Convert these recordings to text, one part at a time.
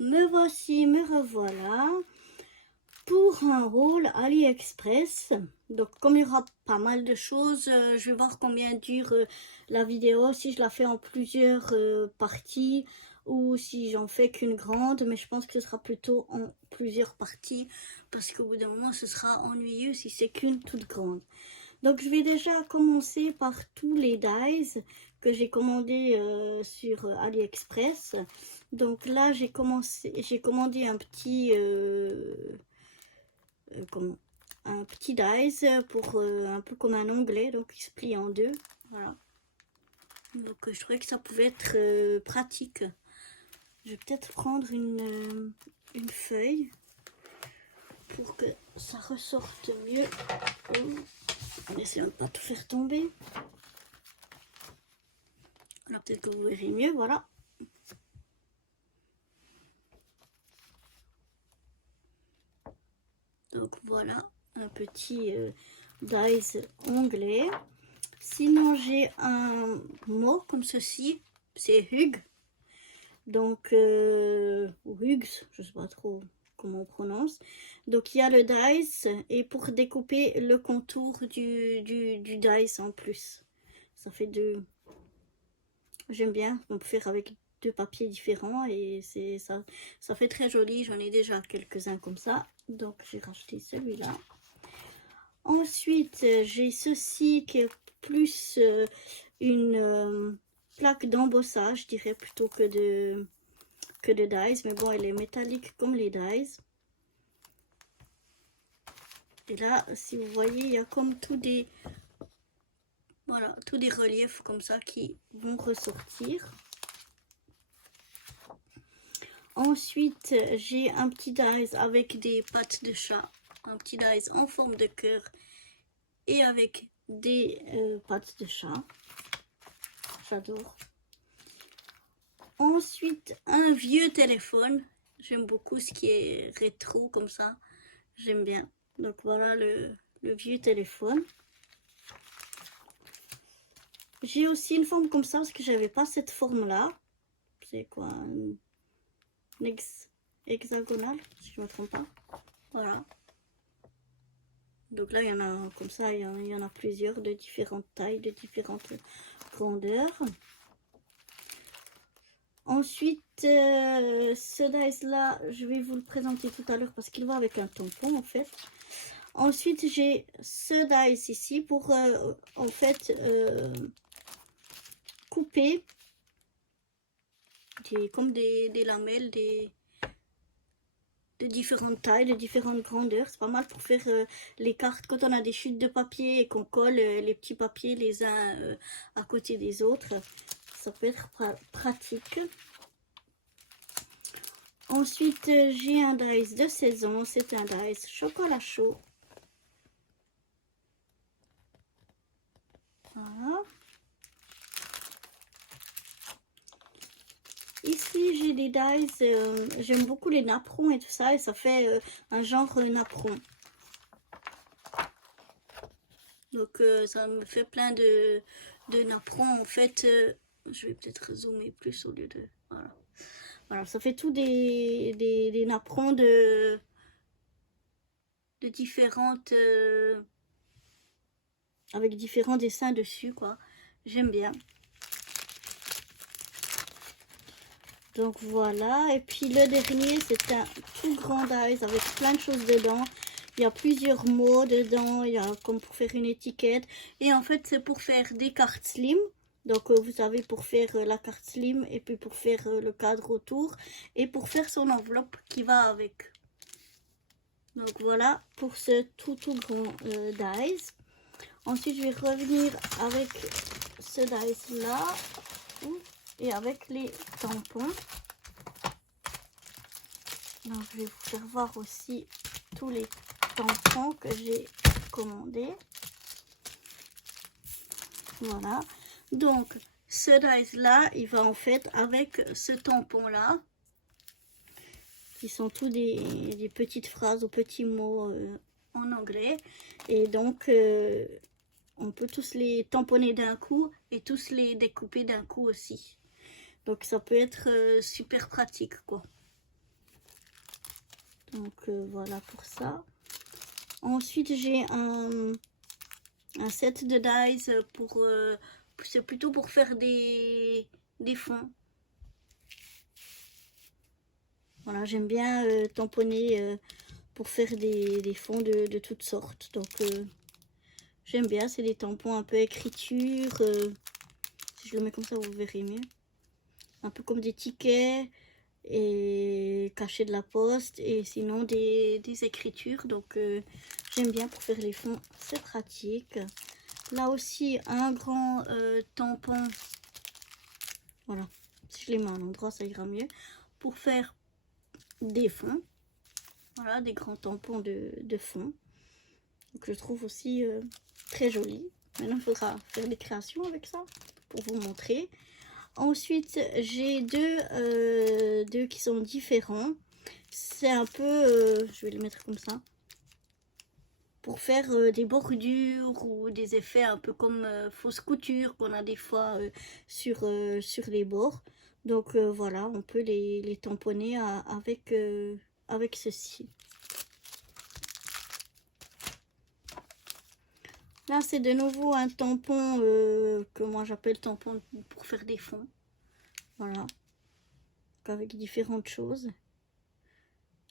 Me voici, me revoilà pour un haul AliExpress. Donc comme il y aura pas mal de choses, je vais voir combien dure la vidéo, si je la fais en plusieurs parties ou si j'en fais qu'une grande, mais je pense que ce sera plutôt en plusieurs parties parce qu'au bout d'un moment ce sera ennuyeux si c'est qu'une toute grande. Donc je vais déjà commencer par tous les dies que j'ai commandé sur AliExpress. Donc là j'ai commandé un petit un petit dies pour un peu comme un onglet, donc il se plie en deux. Voilà. Donc je trouvais que ça pouvait être pratique. Je vais peut-être prendre une feuille pour que ça ressorte mieux. On essaie de ne pas tout faire tomber. Alors peut-être que vous verrez mieux, voilà. Donc voilà, un petit dies onglet. Sinon j'ai un mot comme ceci, c'est Hug. Donc, ou Hugs, je sais pas trop comment on prononce. Donc il y a le dice et pour découper le contour du dice en plus. Ça fait deux. J'aime bien, on peut faire avec deux papiers différents et c'est ça, ça fait très joli. J'en ai déjà quelques-uns comme ça, donc j'ai racheté celui-là. Ensuite, j'ai ceci qui est plus une plaque d'embossage, je dirais plutôt que de dies, mais bon, elle est métallique comme les dies. Et là, si vous voyez, il y a comme tous des, voilà, tous des reliefs comme ça qui vont ressortir. Ensuite, j'ai un petit dies avec des pattes de chat, un petit dies en forme de cœur et avec des pattes de chat. J'adore. Ensuite, un vieux téléphone. J'aime beaucoup ce qui est rétro comme ça. J'aime bien. Donc voilà le vieux téléphone. J'ai aussi une forme comme ça parce que j'avais pas cette forme là. C'est quoi, un hexagonal, si je me trompe pas. Voilà. Donc là, il y en a comme ça, il y en a plusieurs de différentes tailles, de différentes grandeurs. Ensuite, ce dice là, je vais vous le présenter tout à l'heure parce qu'il va avec un tampon en fait. Ensuite, j'ai ce dice ici pour en fait couper comme des lamelles, de différentes tailles, de différentes grandeurs. C'est pas mal pour faire les cartes quand on a des chutes de papier et qu'on colle les petits papiers les uns à côté des autres. Ça peut être pratique. Ensuite, j'ai un dice de saison. C'est un dice chocolat chaud. Voilà. Ici, j'ai des dice. J'aime beaucoup les napperons et tout ça. Et ça fait un genre napperon. Donc, ça me fait plein de napperons. En fait, je vais peut-être zoomer plus au lieu de... Voilà. Voilà, ça fait tout des napperons de différentes... avec différents dessins dessus, quoi. J'aime bien. Donc voilà, et puis le dernier, c'est un tout grand dice avec plein de choses dedans. Il y a plusieurs mots dedans, il y a comme pour faire une étiquette. Et en fait, c'est pour faire des cartes slim. Donc vous savez, pour faire la carte slim et puis pour faire le cadre autour. Et pour faire son enveloppe qui va avec. Donc voilà, pour ce tout grand dice. Ensuite, je vais revenir avec ce dice là. Et avec les tampons. Donc je vais vous faire voir aussi tous les tampons que j'ai commandés. Voilà. Donc ce dice là, il va en fait avec ce tampon là. Qui sont tous des petites phrases ou petits mots en anglais. Et donc on peut tous les tamponner d'un coup et tous les découper d'un coup aussi. Donc ça peut être super pratique quoi. Donc voilà pour ça. Ensuite j'ai un set de dies pour c'est plutôt pour faire des fonds. Voilà, j'aime bien tamponner pour faire des fonds de toutes sortes. Donc j'aime bien, c'est des tampons un peu écriture. Si je le mets comme ça, vous verrez mieux. Un peu comme des tickets et cachés de la poste. Et sinon des écritures. Donc j'aime bien pour faire les fonds, c'est pratique. Là aussi, un grand tampon. Voilà, si je les mets à un endroit, ça ira mieux. Pour faire des fonds. Voilà, des grands tampons de fond. Donc je trouve aussi très joli. Maintenant, il faudra faire des créations avec ça pour vous montrer. Ensuite, j'ai deux qui sont différents. C'est un peu, je vais les mettre comme ça, pour faire des bordures ou des effets un peu comme fausse couture qu'on a des fois sur les bords. Donc voilà, on peut les tamponner avec ceci. Là, c'est de nouveau un tampon que moi j'appelle tampon pour faire des fonds. Voilà. Avec différentes choses.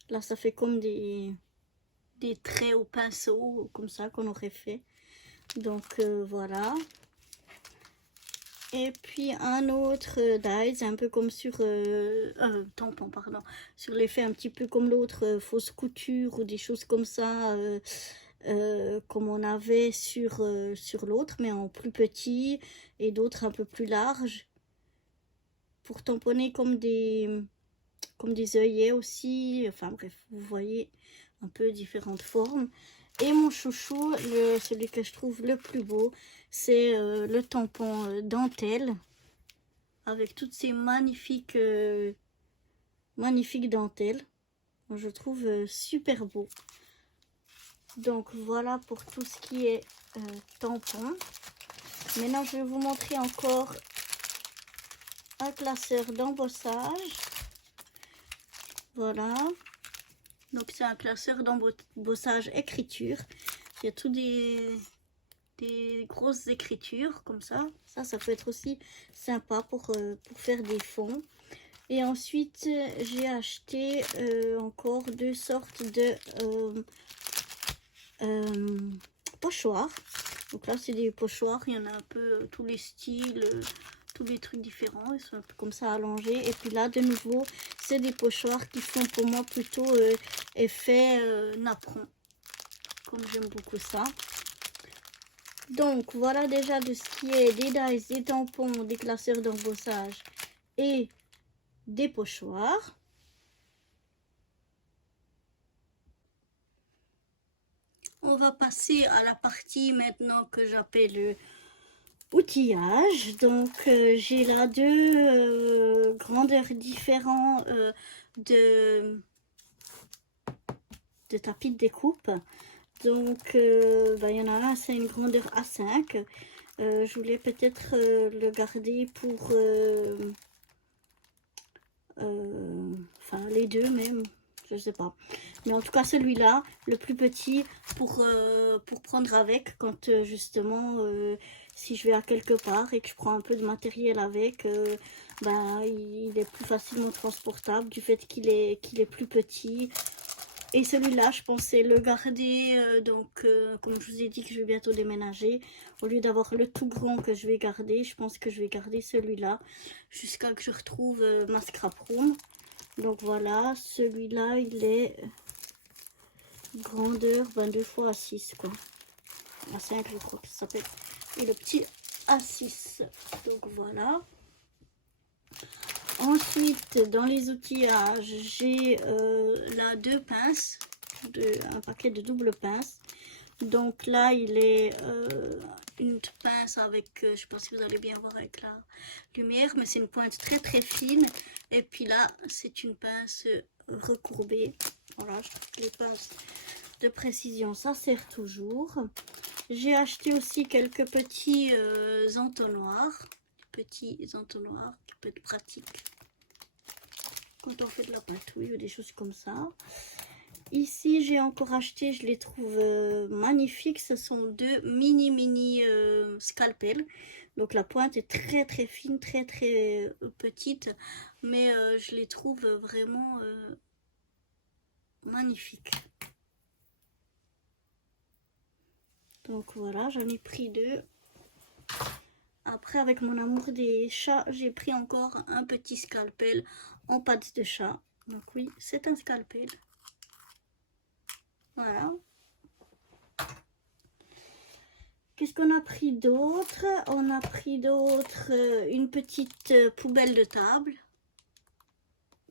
Là, ça fait comme des traits au pinceau, comme ça qu'on aurait fait. Donc, voilà. Et puis, un autre die, un peu comme sur... tampon, pardon. Sur l'effet un petit peu comme l'autre, fausse couture ou des choses comme ça. Comme on avait sur l'autre, mais en plus petit, et d'autres un peu plus larges, pour tamponner comme des œillets aussi. Enfin bref, vous voyez un peu différentes formes. Et mon chouchou, celui que je trouve le plus beau, c'est le tampon dentelle, avec toutes ces magnifiques dentelles. Je trouve super beau. Donc voilà pour tout ce qui est tampon. Maintenant, je vais vous montrer encore un classeur d'embossage. Voilà. Donc c'est un classeur d'embossage écriture. Il y a tout des grosses écritures comme ça. Ça peut être aussi sympa pour faire des fonds. Et ensuite, j'ai acheté encore deux sortes de pochoirs. Donc là, c'est des pochoirs. Il y en a un peu tous les styles, tous les trucs différents. Ils sont un peu comme ça allongés. Et puis là, de nouveau, c'est des pochoirs qui font pour moi plutôt effet napperon. Comme j'aime beaucoup ça. Donc, voilà déjà de ce qui est des dies, des tampons, des classeurs d'embossage et des pochoirs. On va passer à la partie maintenant que j'appelle outillage. Donc j'ai là deux grandeurs différentes de tapis de découpe. Donc il y en a un, c'est une grandeur A5. Je voulais peut-être le garder pour enfin les deux même, je sais pas, mais en tout cas celui-là, le plus petit, pour prendre avec quand justement si je vais à quelque part et que je prends un peu de matériel avec, il est plus facilement transportable du fait qu'il est plus petit. Et celui-là, je pensais le garder, donc comme je vous ai dit que je vais bientôt déménager, au lieu d'avoir le tout grand que je vais garder, je pense que je vais garder celui-là jusqu'à que je retrouve ma scrap room. Donc voilà, celui-là, il est grandeur 22 x A6, quoi. A5, je crois que ça s'appelle. Et le petit A6. Donc voilà. Ensuite, dans les outillages, j'ai là deux pinces, un paquet de double pinces. Donc là, il est une pince avec, je ne sais pas si vous allez bien voir avec la lumière, mais c'est une pointe très très fine. Et puis là, c'est une pince recourbée. Voilà, je trouve que les pinces de précision, ça sert toujours. J'ai acheté aussi quelques petits entonnoirs. Petits entonnoirs qui peuvent être pratiques quand on fait de la patouille ou des choses comme ça. Ici, j'ai encore acheté, je les trouve magnifiques. Ce sont deux mini scalpels. Donc la pointe est très fine, très petite. Mais je les trouve vraiment magnifiques. Donc voilà, j'en ai pris deux. Après, avec mon amour des chats, j'ai pris encore un petit scalpel en pattes de chat. Donc oui, c'est un scalpel. Voilà. Qu'est-ce qu'on a pris d'autre? On a pris d'autre une petite poubelle de table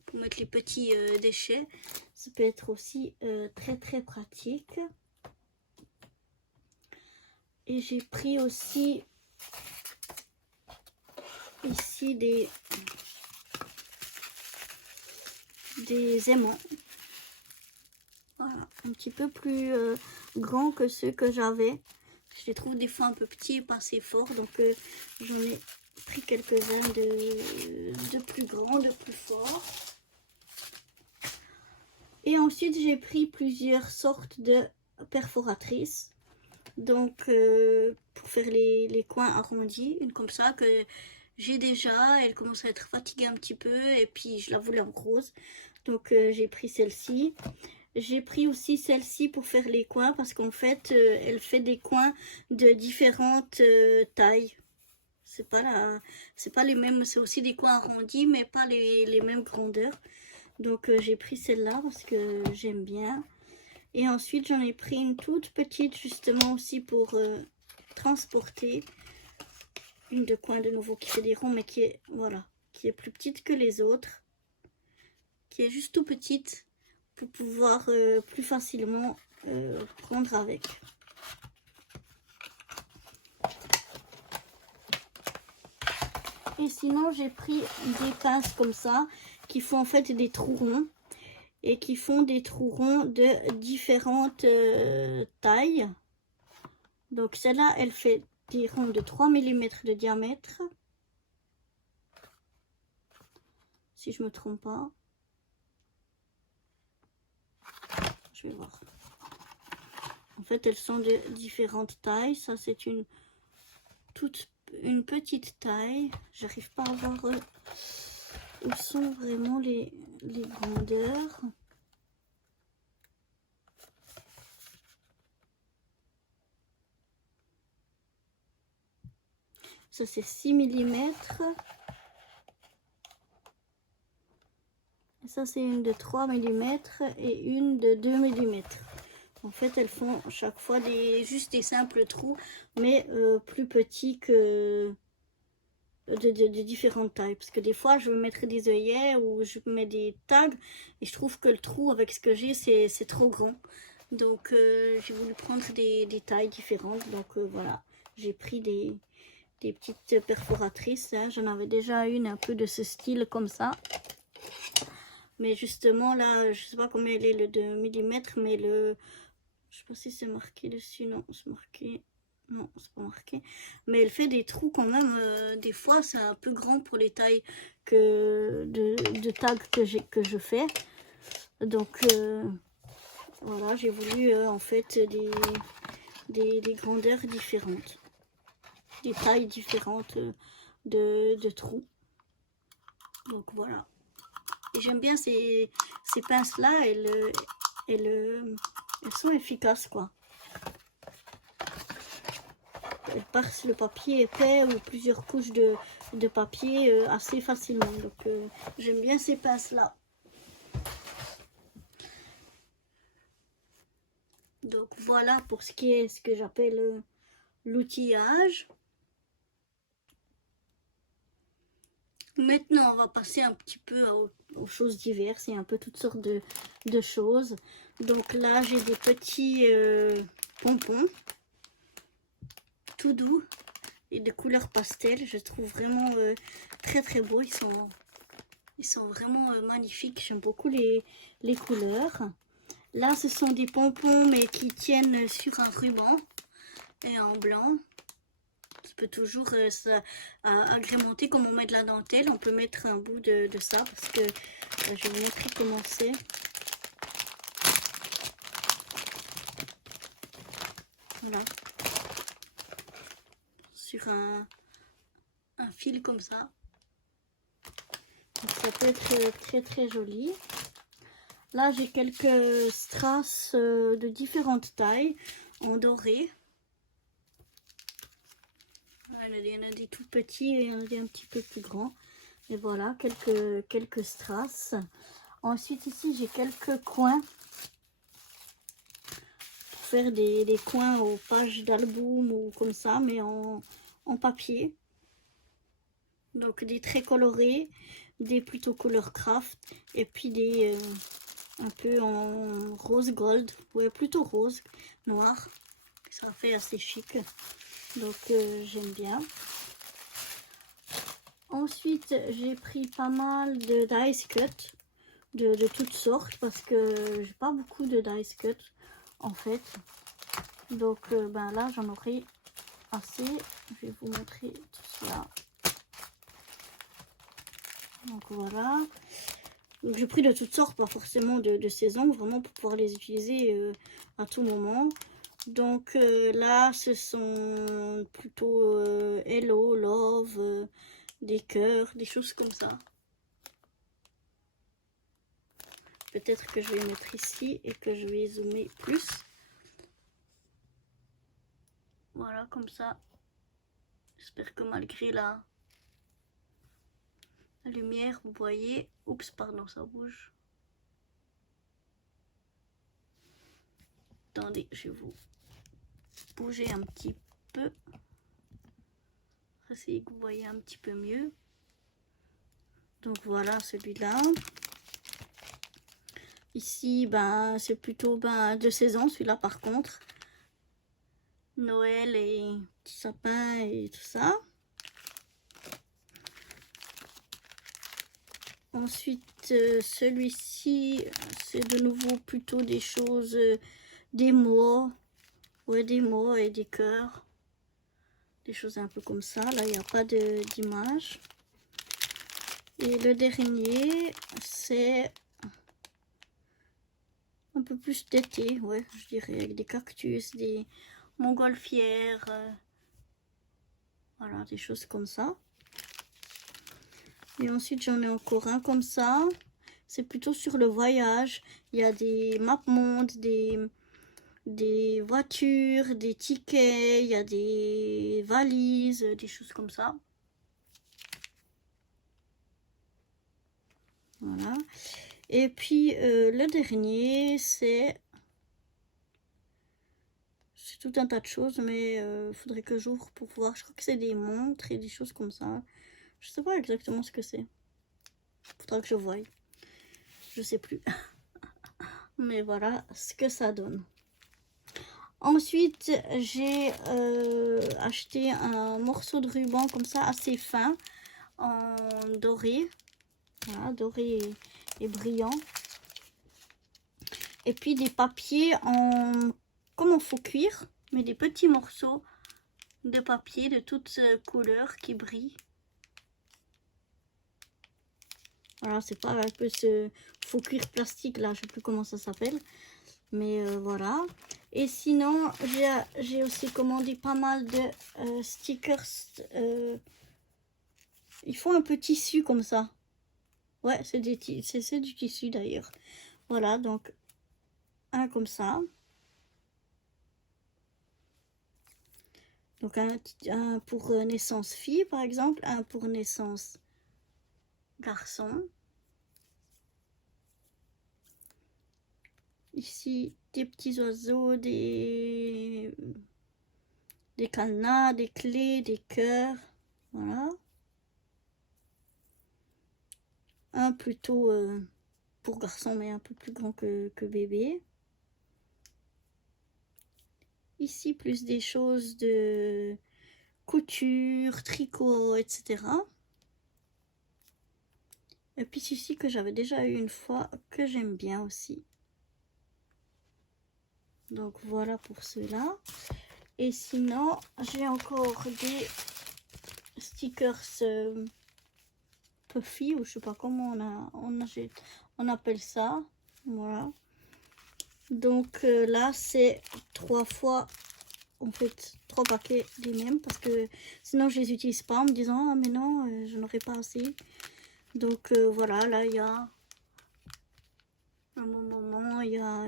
pour mettre les petits déchets. Ça peut être aussi très pratique. Et j'ai pris aussi ici des aimants. Voilà, un petit peu plus grands que ceux que j'avais. Je les trouve des fois un peu petits et pas assez forts, donc j'en ai pris quelques-uns de plus grands, de plus forts. Et ensuite j'ai pris plusieurs sortes de perforatrices. Donc pour faire les coins arrondis, une comme ça que j'ai déjà, elle commence à être fatiguée un petit peu et puis je la voulais en rose. Donc j'ai pris celle-ci. J'ai pris aussi celle-ci pour faire les coins parce qu'en fait, elle fait des coins de différentes tailles. C'est pas les mêmes, c'est aussi des coins arrondis, mais pas les mêmes grandeurs. Donc j'ai pris celle-là parce que j'aime bien. Et ensuite, j'en ai pris une toute petite justement aussi pour transporter. Une de coin de nouveau qui fait des ronds, mais qui est, voilà, qui est plus petite que les autres. Qui est juste tout petite. Pour pouvoir plus facilement prendre avec. Et sinon j'ai pris des pinces comme ça qui font en fait des trous ronds et qui font des trous ronds de différentes tailles. Donc celle-là elle fait des ronds de 3 mm de diamètre, si je me trompe pas. Je vais voir. En fait, elles sont de différentes tailles. Ça, c'est une petite taille. J'arrive pas à voir où sont vraiment les grandeurs. Ça, c'est 6 mm. Et ça, c'est une de 3 mm et une de 2 mm. En fait, elles font chaque fois juste des simples trous, mais plus petits que de différentes tailles. Parce que des fois, je veux mettre des œillets ou je mets des tags et je trouve que le trou avec ce que j'ai, c'est trop grand. Donc, j'ai voulu prendre des tailles différentes. Donc, voilà, j'ai pris des petites perforatrices. Hein. J'en avais déjà une un peu de ce style comme ça. Mais justement, là, je sais pas combien il est le 2 mm, mais le... Je sais pas si c'est marqué dessus, non, c'est marqué... Non, c'est pas marqué. Mais elle fait des trous quand même, des fois, c'est un peu grand pour les tailles de tags que je fais. Donc, voilà, j'ai voulu, en fait, des grandeurs différentes. Des tailles différentes de trous. Donc, voilà. Et j'aime bien ces pinces-là, elles sont efficaces, quoi. Elles parsent le papier épais ou plusieurs couches de papier assez facilement. Donc, j'aime bien ces pinces-là. Donc, voilà pour ce qui est ce que j'appelle l'outillage. Maintenant, on va passer un petit peu aux choses diverses et un peu toutes sortes de choses. Donc là, j'ai des petits pompons, tout doux et de couleur pastel. Je trouve vraiment très beaux. Ils sont vraiment magnifiques. J'aime beaucoup les couleurs. Là, ce sont des pompons, mais qui tiennent sur un ruban et en blanc. Tu peux toujours agrémenter comme on met de la dentelle. On peut mettre un bout de ça parce que je vais vous montrer comment c'est. Voilà. Sur un fil comme ça. Donc, ça peut être très très joli. Là, j'ai quelques strass de différentes tailles en doré. Il y en a des tout petits et il y en a des un petit peu plus grands. Et voilà, quelques strass. Ensuite, ici, j'ai quelques coins. Pour faire des coins aux pages d'album ou comme ça, mais en papier. Donc, des très colorés, des plutôt couleur craft. Et puis des un peu en rose gold. Ouais, plutôt rose, noir. Ça fait assez chic. Donc, j'aime bien. Ensuite, j'ai pris pas mal de dice cut de toutes sortes parce que j'ai pas beaucoup de dice cut en fait. Donc, ben là, j'en aurai assez. Je vais vous montrer tout cela. Donc, voilà. Donc, j'ai pris de toutes sortes, pas forcément de saison, vraiment pour pouvoir les utiliser à tout moment. Donc, là, ce sont plutôt hello, love, des cœurs, des choses comme ça. Peut-être que je vais mettre ici et que je vais zoomer plus. Voilà, comme ça. J'espère que malgré la lumière, vous voyez. Oups, pardon, ça bouge. Attendez, je vais vous bouger un petit peu. Essayez que vous voyez un petit peu mieux. Donc voilà celui-là. Ici, ben, c'est plutôt de saison, celui-là par contre. Noël et petit sapin et tout ça. Ensuite, celui-ci, c'est de nouveau plutôt des choses, des mots. Ouais, des mots et des cœurs. Des choses un peu comme ça. Là, il n'y a pas d'image. Et le dernier, c'est un peu plus d'été, ouais, je dirais, avec des cactus, des montgolfières, voilà, des choses comme ça. Et ensuite, j'en ai encore un comme ça. C'est plutôt sur le voyage. Il y a des mapmondes, des voitures, des tickets, il y a des valises, des choses comme ça. Voilà. Et puis le dernier, c'est tout un tas de choses, mais il faudrait que j'ouvre pour voir. Je crois que c'est des montres et des choses comme ça. Je sais pas exactement ce que c'est. Faudra que je voie. Je sais plus. Mais voilà ce que ça donne. Ensuite, j'ai acheté un morceau de ruban comme ça, assez fin, en doré. Voilà, doré et brillant. Et puis des papiers comme en faux cuir, mais des petits morceaux de papier de toutes couleurs qui brillent. Voilà, c'est pas un peu ce faux cuir plastique là, je sais plus comment ça s'appelle. Mais voilà. Et sinon, j'ai aussi commandé pas mal de stickers. Ils font un peu tissu comme ça. Ouais, c'est du tissu d'ailleurs. Voilà, donc un comme ça. Donc un pour naissance fille par exemple, un pour naissance garçon. Ici, des petits oiseaux, des cadenas, des clés, des cœurs. Voilà. Un plutôt pour garçon, mais un peu plus grand que bébé. Ici, plus des choses de couture, tricot, etc. Et puis ici que j'avais déjà eu une fois, que j'aime bien aussi. Donc voilà pour cela. Et sinon, j'ai encore des stickers puffy, ou je sais pas comment on appelle ça. Voilà. Donc là, c'est 3 fois en fait 3 paquets des mêmes parce que sinon je les utilise pas en me disant ah mais non je n'aurai pas assez. Donc voilà, là il y a un moment, il y a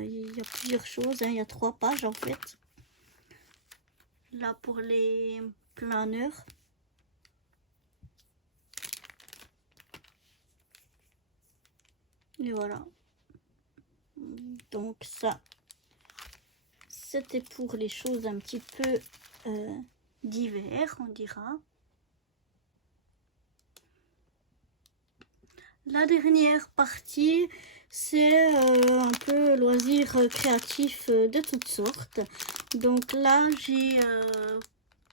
plusieurs choses, hein. Il y a 3 pages en fait. Là pour les planeurs. Et voilà. Donc ça, c'était pour les choses un petit peu d'hiver, on dira. La dernière partie, c'est un peu loisirs créatifs de toutes sortes. Donc là, j'ai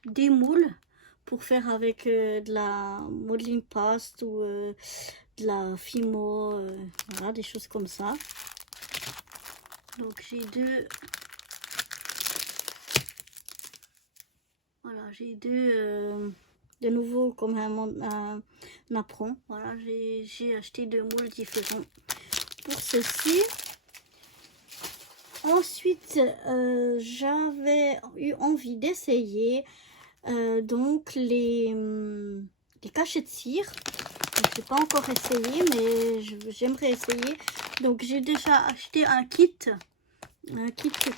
des moules pour faire avec de la modeling paste ou de la Fimo, voilà, des choses comme ça. Donc j'ai deux, voilà, j'ai deux de nouveau comme un apron. Voilà, j'ai acheté 2 moules différents pour ceci. Ensuite, j'avais eu envie d'essayer donc les cachets de cire. Je n'ai pas encore essayé, mais j'aimerais essayer. Donc j'ai déjà acheté un kit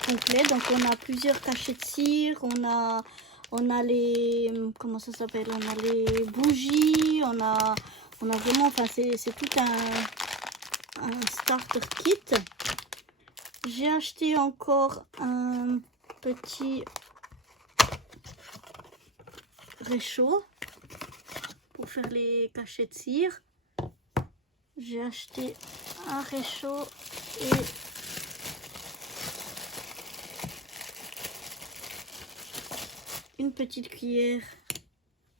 complet. Donc on a plusieurs cachets de cire, on a les, comment ça s'appelle, on a les bougies, on a vraiment, enfin c'est tout un starter kit. J'ai acheté encore un petit réchaud pour faire les cachets de cire. J'ai acheté un réchaud et une petite cuillère.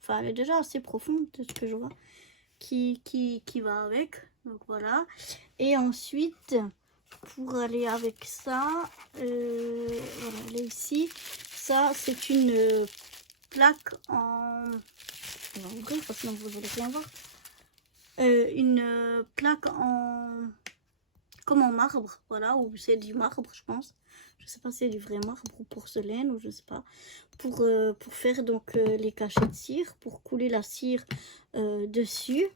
Enfin, elle est déjà assez profonde de ce que je vois. Qui va avec. Donc voilà. Et ensuite, pour aller avec ça, voilà, elle est ici. Ça, c'est une plaque en... On va ouvrir parce que sinon vous n'allez rien voir. Une plaque en... comme en marbre, voilà, ou c'est du marbre, je pense. Je sais pas si c'est du vrai marbre ou porcelaine, ou je sais pas. Pour faire donc les cachets de cire, pour couler la cire dessus.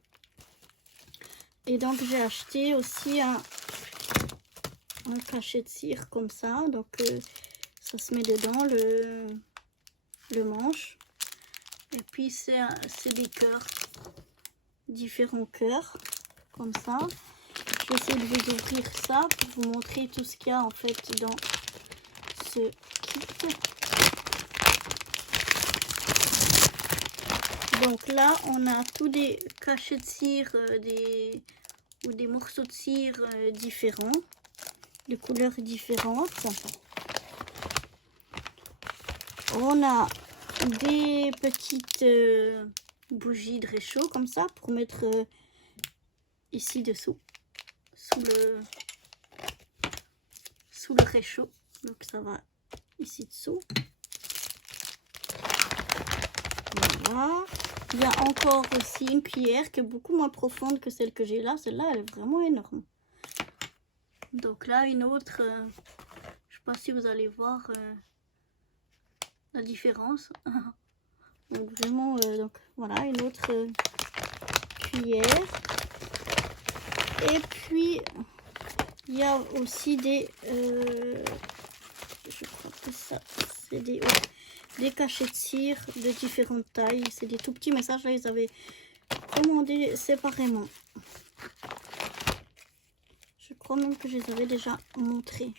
Et donc j'ai acheté aussi un cachet de cire comme ça. Donc ça se met dedans, le manche. Et puis c'est des cœurs, différents cœurs, comme ça. Je vais essayer de vous ouvrir ça pour vous montrer tout ce qu'il y a en fait dans ce kit. Donc là, on a tous des cachets de cire, ou des morceaux de cire différents, de couleurs différentes. On a des petites bougies de réchaud comme ça pour mettre ici dessous, sous le réchaud. Donc ça va ici dessous. Voilà. Il y a encore aussi une cuillère qui est beaucoup moins profonde que celle que j'ai là. Celle-là, elle est vraiment énorme. Donc là, une autre, je ne sais pas si vous allez voir la différence. Donc vraiment, donc voilà, une autre cuillère. Et puis, il y a aussi des, je crois que ça, c'est des cachets de cire de différentes tailles. C'est des tout petits messages, là, ils avaient commandé séparément. Je crois même que je les avais déjà montrés.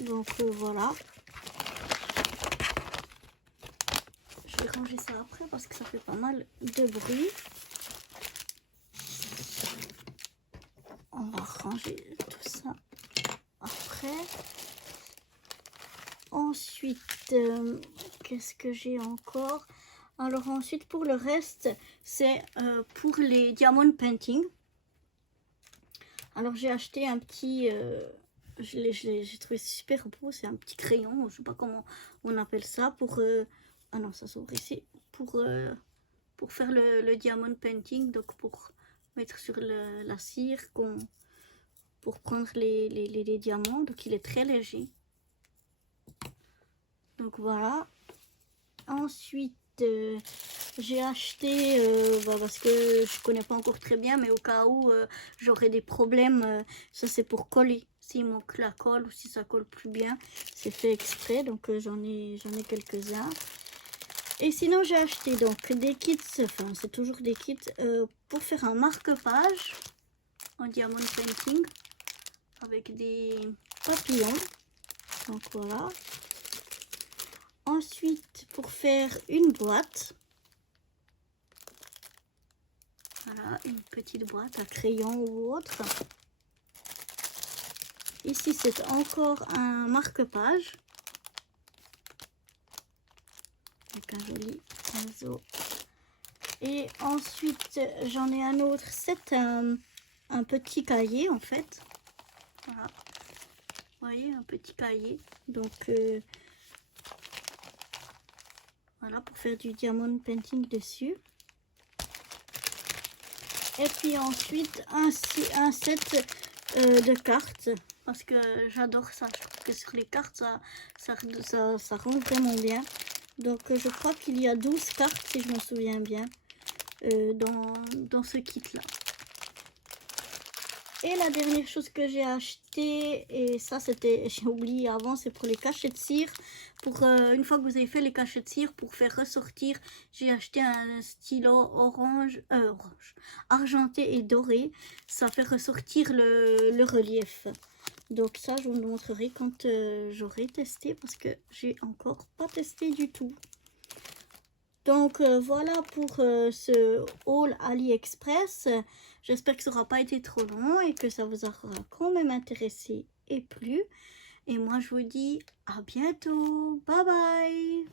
Donc voilà. Je vais ranger ça après parce que ça fait pas mal de bruit. On va ranger tout ça après. Ensuite, qu'est-ce que j'ai encore? Alors ensuite, pour le reste, c'est pour les diamond painting. Alors j'ai acheté un petit, j'ai trouvé super beau, c'est un petit crayon, je sais pas comment on appelle ça, pour, ah non, ça s'ouvre ici, pour faire le diamond painting, donc pour mettre sur la cire, pour prendre les diamants, donc il est très léger. Donc voilà. Ensuite, j'ai acheté, parce que je connais pas encore très bien, mais au cas où j'aurai des problèmes, ça c'est pour coller. S'il manque la colle ou si ça colle plus bien, c'est fait exprès. Donc j'en ai quelques-uns. Et sinon j'ai acheté donc des kits, enfin c'est toujours des kits pour faire un marque-page en diamond painting avec des papillons. Donc voilà. Ensuite, pour faire une boîte, voilà, une petite boîte à crayon ou autre. Ici, c'est encore un marque-page. Donc un joli oiseau. Et ensuite, j'en ai un autre. C'est un petit cahier, en fait. Voilà. Vous voyez, un petit cahier. Donc, voilà, pour faire du diamond painting dessus. Et puis ensuite, un set de cartes. Parce que j'adore ça. Je trouve que sur les cartes, ça rend vraiment bien. Donc, je crois qu'il y a 12 cartes, si je me souviens bien, dans ce kit-là. Et la dernière chose que j'ai acheté, et ça c'était, j'ai oublié avant, c'est pour les cachets de cire. Pour une fois que vous avez fait les cachets de cire, pour faire ressortir, j'ai acheté un stylo orange, argenté et doré. Ça fait ressortir le relief. Donc ça, je vous le montrerai quand j'aurai testé, parce que j'ai encore pas testé du tout. Donc voilà pour ce haul AliExpress. J'espère que ça n'aura pas été trop long et que ça vous aura quand même intéressé et plu. Et moi je vous dis à bientôt. Bye bye.